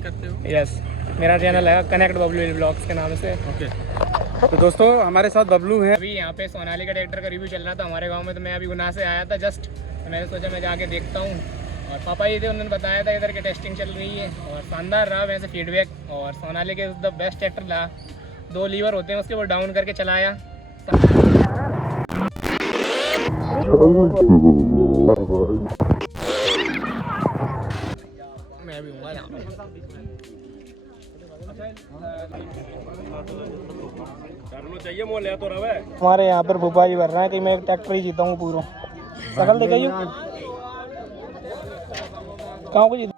Blogging करते हो? Yes, मेरा चैनल है कनेक्ट बबलू ब्लॉग्स के नाम से। ओके, तो दोस्तों हमारे साथ बबलू है। अभी यहाँ पे सोनालिका ट्रैक्टर का रिव्यू चल रहा था हमारे गांव में, तो मैं अभी गुना से आया था जस्ट, तो मैंने सोचा मैं जाके देखता हूँ। और पापा ये थे, उन्होंने बताया था इधर की टेस्टिंग चल रही है और शानदार रहा वैसे फीडबैक। और Sonalika is the best tractor रहा। 2 लीवर होते हैं उसके, वो डाउन करके चलाया। मैं भी हूँ हमारे यहाँ पर भूपा जी भर रहा है कि मैं एक ट्रैक्टर ही जीता हूँ पूरा। सकल दिखाइए कहाँ को जीता।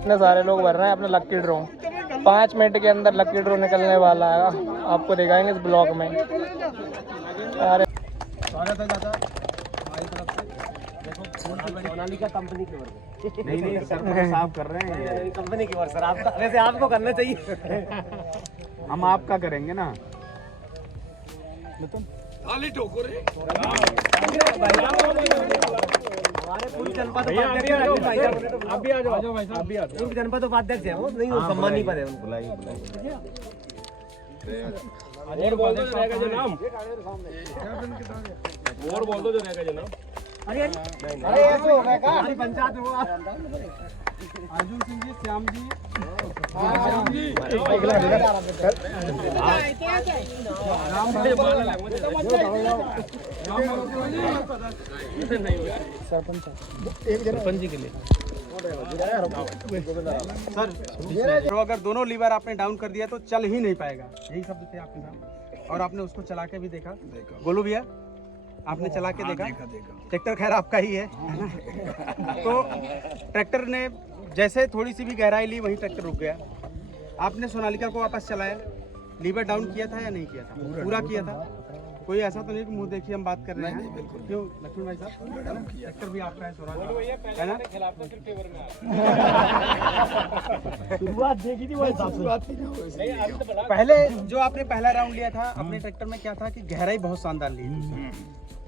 इतने सारे लोग भर रहे हैं अपने लक्की ड्रॉ। 5 मिनट के अंदर लक्की ड्रॉ निकलने वाला है, आपको दिखाएंगे इस ब्लॉग में। अरे स्वागत है चाचा हमारी तरफ से। देखो सोनालिका कंपनी की ओर से। नहीं सर को साफ कर रहे हैं कंपनी की ओर सर। आपका वैसे आपको करना चाहिए। हम आपका करेंगे ना। खाली ठोकरे हमारे पूर्व जनपद उपाध्यक्ष आप भी आ जाओ भाई साहब, आप भी आ जाओ। पूर्व जनपद उपाध्यक्ष है वो, नहीं सम्मान नहीं पद है उनको। बुलाइए और बोल दो जो रहेगा जो नाम, और बोल दो जो रहेगा जो नाम। अरे ऐसे हो गया क्या? हमारी पंचायत में वो अर्जुन सिंह जी, श्याम जी, सरपंच जी के लिए सर। तो अगर दोनों लीवर आपने डाउन कर दिया तो चल ही नहीं पाएगा, यही शब्द थे आपके साथ। और आपने उसको चला के भी देखा, गोलू भैया आपने चला के देखा। ट्रैक्टर खैर आपका ही है तो ट्रैक्टर ने जैसे थोड़ी सी भी गहराई ली वहीं ट्रैक्टर रुक गया। आपने सोनालिका को वापस चलाया, लीवर डाउन किया था या नहीं किया था? पूरा किया था। कोई ऐसा तो नहीं कि मुंह देखिए हम बात कर रहे हैं। क्यों लक्ष्मण भाई साहब, ट्रैक्टर भी आपका है सोनालिका है ना? शुरुआत देखी थी पहले जो आपने पहला राउंड लिया था अपने ट्रैक्टर में, क्या था कि गहराई बहुत शानदार ली।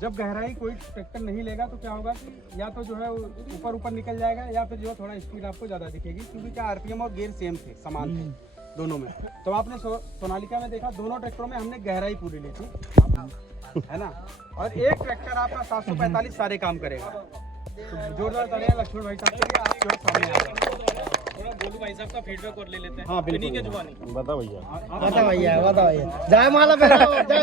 जब गहराई कोई ट्रैक्टर नहीं लेगा तो क्या होगा कि या तो जो है ऊपर ऊपर निकल जाएगा या फिर जो है थोड़ा स्पीड आपको ज़्यादा दिखेगी, क्योंकि क्या आरपीएम और गियर सेम थे, समान थे दोनों में। तो आपने सोनालिका में देखा दोनों ट्रैक्टरों में हमने गहराई पूरी ली थी, है ना? और एक ट्रैक्टर आपका 745 सारे काम करेगा। तो जोरदार तालियां लक्ष्मण भाई साहब के लिए। आप जो सामने आ रहे हैं थोड़ा गोलू भाई साहब का फीडबैक और ले लेते हैं। हाँ बिल्कुल के जुबानी बता भैया, बता भैया, बता भैया। जय माला पहनाओ, जय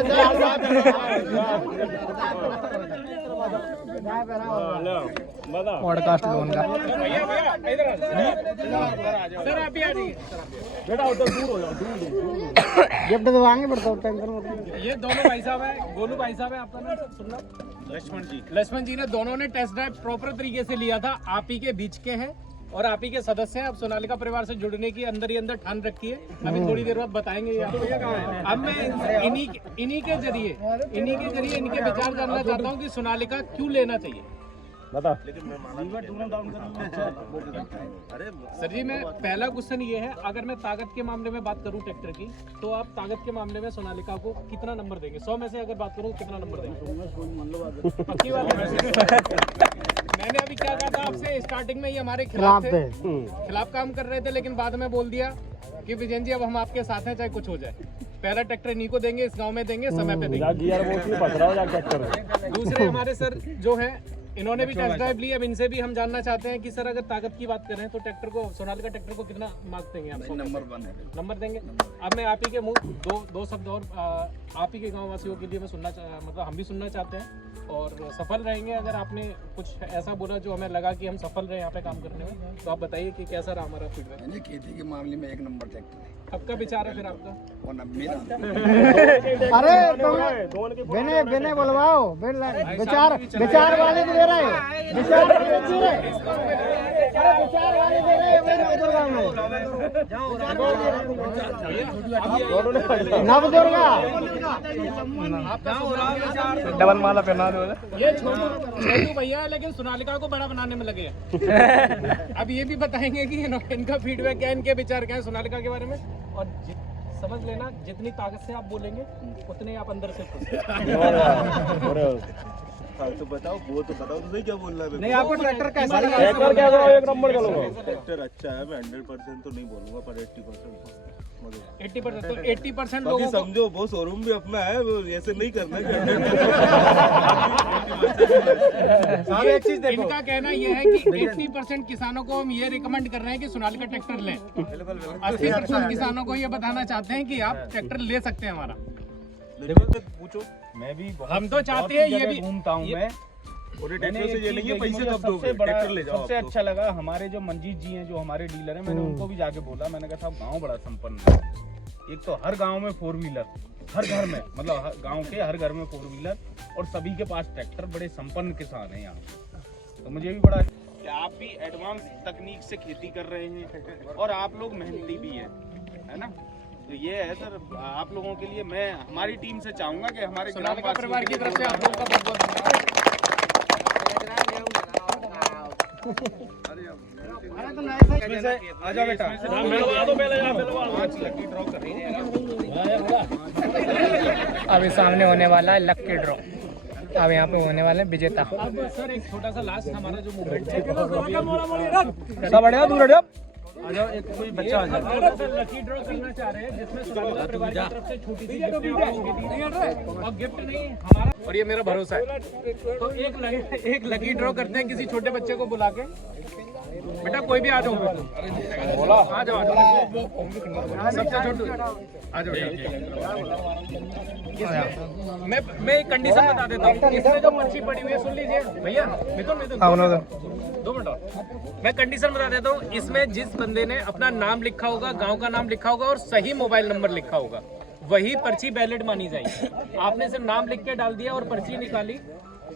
पॉडकास्ट लोन का भैया भैया इधर आ सर, आप भी आ जाइए बेटा, उधर दूर हो जाओ, दूर गिफ्ट दवाएंगे पड़ता है, टेंशन मत। ये दोनों भाई साहब है, गोलू भाई साहब है, आपका नाम सब सुनना? लक्ष्मण जी ने दोनों ने टेस्ट ड्राइव प्रॉपर तरीके से लिया था। आप ही के बीच के हैं और आप ही के सदस्य हैं। अब सोनालिका परिवार से जुड़ने की अंदर ही अंदर ठान रखी है। अभी थोड़ी देर बाद बताएंगे ये आपको। अब मैं इन्हीं के जरिए इनके विचार जानना चाहता हूँ कि सोनालिका क्यों लेना चाहिए। बता। सर जी, मैं पहला क्वेश्चन ये है, अगर मैं ताकत के मामले में बात करूं ट्रैक्टर की, तो आप ताकत के मामले में सोनालिका को कितना नंबर देंगे? 100 में से अगर बात करूं कितना नंबर देंगे? पक्की बात है। मैंने अभी क्या कहा था आपसे, स्टार्टिंग में ये हमारे खिलाफ काम कर रहे थे, लेकिन बाद में बोल दिया कि विजयन जी अब हम आपके साथ हैं चाहे कुछ हो जाए। पहला ट्रैक्टर इन्हीं को देंगे, इस गाँव में देंगे, समय पे देंगे। दूसरे हमारे सर जो है, इन्होंने भी टेस्ट ड्राइव ली। अब इनसे भी हम जानना चाहते हैं कि सर अगर ताकत की बात करें तो ट्रैक्टर को, सोनालिका ट्रैक्टर को कितना मार्क्स देंगे आप? नंबर देंगे। अब मैं आप ही के मुंह दो शब्द और आप ही के गाँव वासियों के लिए मैं मतलब हम भी सुनना चाहते हैं। और सफल रहेंगे अगर आपने कुछ ऐसा बोला जो हमें लगा कि हम सफल रहे यहाँ पे काम करने में, तो आप बताइए कि कैसा रहा हमारा फीडबैक। खेती के मामले में 1 नंबर ट्रैक्टर है। आपका विचार है फिर आपका? अरे बिने बोलवाओ, विचार वाले दे रहे हैं, विचार वाले दे रहे हैं। नवदुर्गा डबल माला पहना दो। ये छोटू भैया है, लेकिन सोनालिका को बड़ा बनाने में लगे हैं। अब ये भी बताएंगे कि इनका फीडबैक क्या है, इनके विचार क्या है सोनालिका के बारे में। और समझ लेना, जितनी ताकत से आप बोलेंगे उतने आप अंदर से खुश। हाँ तो बताओ, वो तो बताओ तो सही क्या बोल रहा है। नहीं आपको ट्रैक्टर कैसा लगा? ट्रैक्टर क्या करो, एक नंबर चलो। ट्रैक्टर अच्छा है, मैं 100% तो नहीं बोलूंगा पर 80%। 80% तो 80% बाकी लोगों को समझो वो शोरूम भी अपना है, वो ऐसे नहीं करना साहब एक चीज देखो, इनका कहना ये है कि 80% किसानों को हम ये रिकमेंड कर रहे हैं कि सोनालिका ट्रैक्टर लें। 80% किसानों को ये बताना चाहते हैं कि आप ट्रैक्टर ले सकते हैं हमारा। देखो पूछो, मैं भी हम तो चाहते हैं ये भी घूमता हूँ मैं। और ये मैंने ट्रैक्टर से एक ये चीज नहीं है देखी, पैसे मुझे कब दोगे, सबसे बड़ा ट्रैक्टर ले जाओ सबसे आप तो। अच्छा लगा हमारे जो मंजीत जी हैं जो हमारे डीलर हैं, मैंने उनको भी जाके बोला, मैंने कहा साहब गांव बड़ा संपन्न है। एक तो हर गांव में 4 व्हीलर, हर घर में, मतलब गांव के हर घर में 4 व्हीलर और सभी के पास ट्रैक्टर, बड़े संपन्न किसान हैं यहाँ। तो मुझे भी बड़ा कि आप भी एडवांस तकनीक से खेती कर रहे हैं और आप लोग मेहनती भी हैं, है ना। तो ये है सर, आप लोगों के लिए मैं हमारी टीम से चाहूंगा कि हमारे सोनालिका परिवार की तरफ से आप लोगों का बहुत बहुत धन्यवाद। आ जाओ बेटा। 5 लकी ड्रॉ कर रही है। अभी सामने होने वाला है लकी ड्रॉ। अब यहाँ पे होने वाले हैं विजेता। अब सर एक छोटा सा लास्ट हमारा जो मूवमेंट है, सब बढ़िया, दूर हट जाओ। आ जाओ, एक कोई बच्चा आ जाए। सर लकी ड्रॉ करना चाह रहे हैं जिसमें सोनालिका परिवार की तरफ से छोटी सी गिफ्ट और गिफ्ट नहीं हमारा, और ये मेरा भरोसा है। तो एक लकी ड्रॉ करते हैं किसी छोटे बच्चे को बुला के। बेटा कोई भी आ जाओ, आ जाओ, सबसे छोटे आ जाओ। मैं एक कंडीशन बता देता हूँ, इसमें जो पर्ची पड़ी हुई है सुन लीजिए भैया, मिथुन 2 मिनट और। मैं कंडीशन बता देता हूँ, इसमें जिस बंदे ने अपना नाम लिखा होगा, गांव का नाम लिखा होगा और सही मोबाइल नंबर लिखा होगा, वही पर्ची वैलिड मानी जाएगी। आपने सिर्फ नाम लिख के डाल दिया और पर्ची निकाली,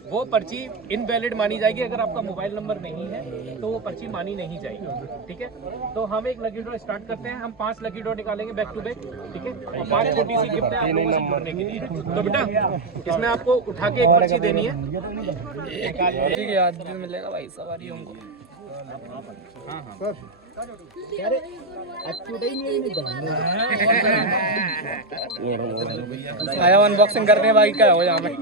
वो पर्ची इनवैलिड मानी जाएगी। अगर आपका मोबाइल नंबर नहीं है तो वो पर्ची मानी नहीं जाएगी, ठीक है। तो हम एक लकी ड्रॉ स्टार्ट करते हैं। हम 5 लकी ड्रॉ निकालेंगे बैक टू बैक, ठीक है। और 5 छोटी सी गिफ्ट है आप लोगों से जुड़ने के लिए। तो बेटा इसमें आपको उठा के एक पर्ची देनी है। याद भी मिलेगा भाई सवारी हमको। आया अनबॉक्सिंग करने भाई, क्या हो यहाँ में।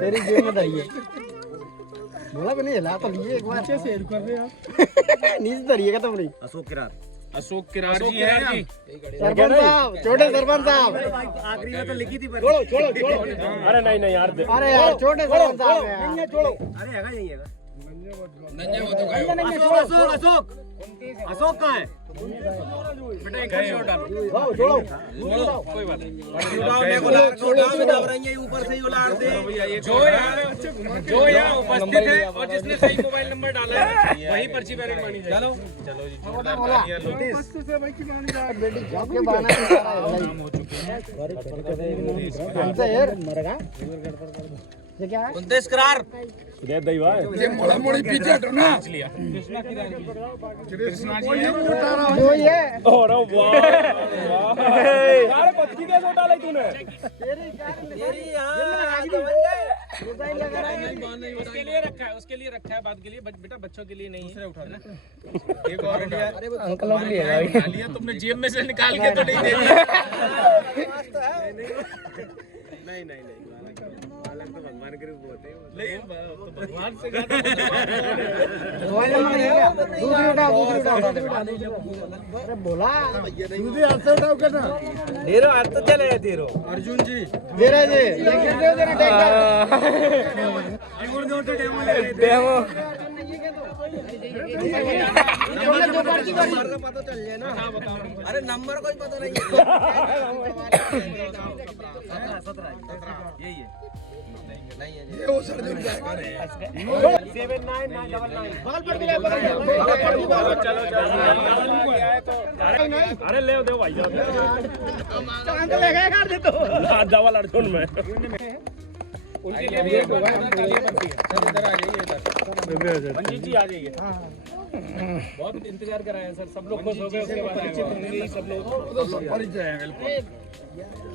तेरी जेब में दाइए बोला कि नहीं हिला तो लिए एक बार अच्छे से कर रहे आप नीचे धरिएगा तुम नहीं। अशोक किरार जी हैं जी। सरपंच साहब, छोटे सरपंच साहब, आखिरी में तो लिखी थी छोड़ो। अरे नहीं यार, अरे यार छोटे सरपंच साहब है। छोड़ो। अरे हैगा यही हैगा। अशोक कहाँ है? बेटा एक शॉट डालो, छोड़ो कोई बात नहीं। ऊपर से ही उलार दे। जो यहाँ उपस्थित है और जिसने सही मोबाइल नंबर डाला है वही पर्ची वैलिड मानी जाएगी। चलो जी, बेटी जॉब के बहाने हमसे यार मरेगा ये क्या है? उद्देश्य करार दे दई भाई। कृष्णा जी हैं। जो ये अरे वाह यार, पत्ती कैसे डाला तूने? उसके लिए रखा है बात के लिए, बेटा बच्चों के लिए नहीं है। उठा लेना। एक और अंकलों के लिए लिया तुमने, जेब में से निकाल के तो नहीं दे नहीं बालक तो भगवान के रूप होते हैं। भगवान से ज्यादा मोबाइल नंबर है क्या? दूसरी उठा। अरे बोला दूसरी हाथ से उठाओ करना। तेरो हाथ तो चले तेरो। अर्जुन जी दे रहे थे, लेकिन दे देना डेमो। जो पर्ची वाली पता चल जाए ना। अरे नंबर कोई पता नहीं यही है। ये वो सर जुड़ जाएगा। 79 अरे ले दो भाई डबल अर्जुन में उनके लिए भी एक होगा। तालियां बनती है। सर इधर आ जाइए, इधर मंजीत जी आ जाइए। बहुत इंतजार कराया सर, सब लोग खुश हो गए, उसके बाद परिचित होंगे ही सब लोग परिचय है। बिल्कुल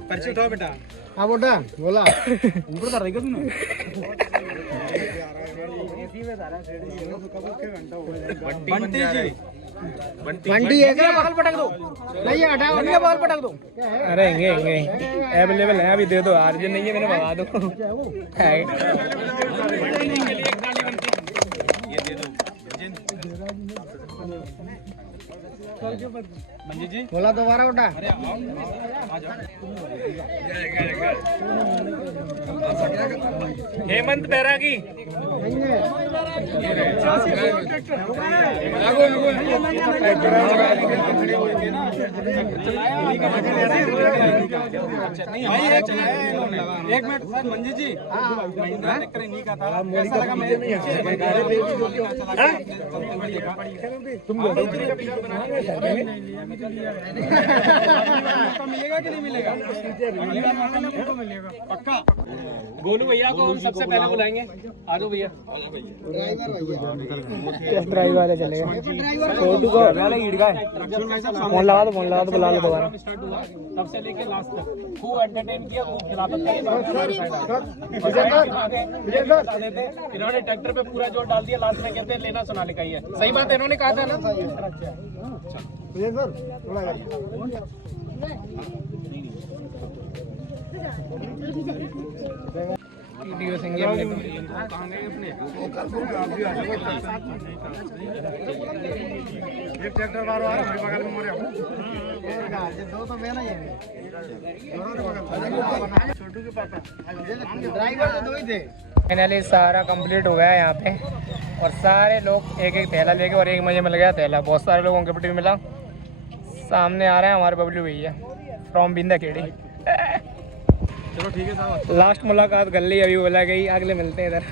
परिचित हो बेटा। हाँ बोटा बोला ऊपर कर रही तूने बंटी जी, बंटी है क्या? बगल पटक दो, नहीं हटाओ, नहीं बगल पटक दो। अरे अवेलेबल है, अभी दे दो, अर्जेंट नहीं है, मैंने भगा दो। मंजी जी बोला दोबारा उठा। हेमंत बैरागी। एक मिनट सर, मंजी जी महिंद्रा ट्रैक्टर इन्हीं का था, कैसा लगा? मैं मिलेगा कि नहीं मिलेगा? पक्का। गोलू भैया को हम सबसे पहले बुलाएंगे, आ जाओ भैया। ड्राइवर वाले चलेगा। फोन लगा दो बुला लो दोबारा। स्टार्ट हुआ तब से लेके लास्ट तक खूब एंटरटेन किया, खूब खिलाफत करी। इन्होंने ट्रैक्टर पे पूरा जोर डाल दिया, लास्ट में कहते हैं लेना सोनालिका का ही है। सही बात है, इन्होंने कहा था ना। वीडियो सिंगे अपने एक ट्रैक्टर बार आ रहा है बगल में मोरे दो तो मैं नहीं छोटू के पापा ड्राइवर तो दो ही थे। फाइनली सारा कंप्लीट हो गया यहाँ पे, और सारे लोग एक एक थैला लेके, और एक मुझे मिल गया थैला। बहुत सारे लोगों को गिफ्ट भी मिला। सामने आ रहे हैं हमारे बबलू भैया फ्रॉम बिंदा खेड़ी। चलो ठीक है साहब। लास्ट मुलाकात कर ली, अभी बोला गई, अगले मिलते हैं इधर।